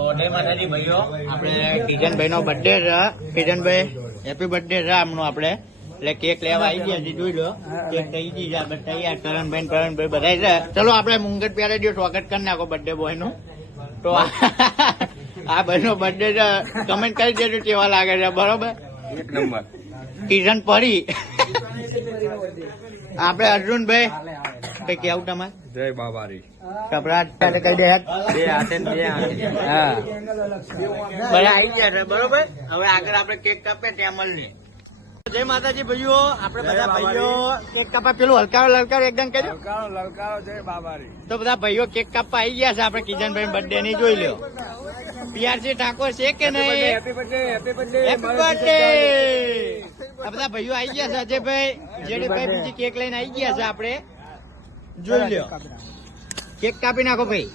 જય માતાજી ભાઈઓ, આપણે કિશનભાઈ નો બર્થડે છે. કિશનભાઈ હેપી બર્થડે છે આમનો. આપણે એટલે કેક લેવા આવી ગયા છે, જોઈ લો કેક થઈ ગઈ છે. આપણે તૈયાર કરણભાઈ બધા છે. ચલો આપણે મુંગટ પ્યારે જો સ્વાગત કરી નાખો બર્થડે બોય નું. તો આ ભાઈ નો બર્થડે છે, કમેન્ટ કરી દેજો કેવા લાગે છે. બરોબર, એક નંબર. કિશન પરી આપણે અર્જુનભાઈ કઈ કેવું તમારે? જય બાબારી. કપડા કહી દે બે હાથે ને બે હાથે. હા બધા આવી ગયા છે. બરોબર, હવે આગળ આપણે કેક કાપીએ ત્યાં મળીએ. જય માતાજી ભાઈઓ, આપણે બધા ભાઈઓ કેક કાપવા પેલું હલકારો એકદમ કર્યું. લલકારો જય બાબારી. તો બધા ભાઈઓ કેક કાપવા આવી ગયા છે. આપણે કિશનભાઈ બર્થડે ની જોઈ લ્યો. પીઆરસી ઠાકોર છે કે નહીં? Happy birthday, happy birthday. Happy birthday. આ બધા ભાઈઓ આવી ગયા છે. અજયભાઈ, જેડીભાઈ બીજી કેક લઈને આવી ગયા છે. આપણે જોઈ લ્યો, કેક કાપી નાખો ભાઈ.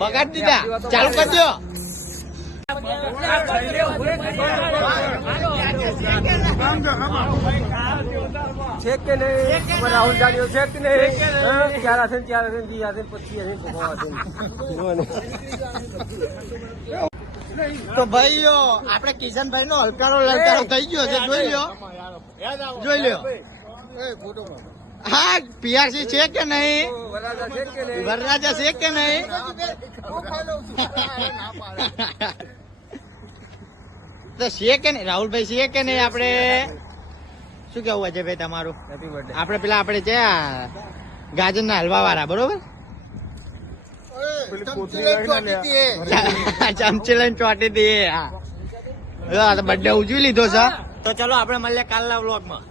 બગાડ દીધા, ચાલુ કરી દો. છે કે નહીં? રાહુલ ગાડીઓ છે કે નહીં? ચાર હાથે જી હાથે પછી તો ભાઈઓ આપણે કિશનભાઈ નો હલકારો થઈ ગયો છે. જોઈ લ્યો, જોઈ લ્યો. હા, પીઆરસી છે કે નહીં? વરરાજા છે કે નહીં? તો છે કે નહીં રાહુલભાઈ? છે કે નહીં? આપણે શું કેવું અજયભાઈ તમારું? Happy birthday. આપણે પેલા આપણે છે ગાજર ના હલવા વાળા, બરોબર? ચમચી લઈને ચોટી દઈએ. હા, બર્થડે ઉજવી લીધો છે. તો ચલો આપણે મળીએ કાલના વ્લોગમાં.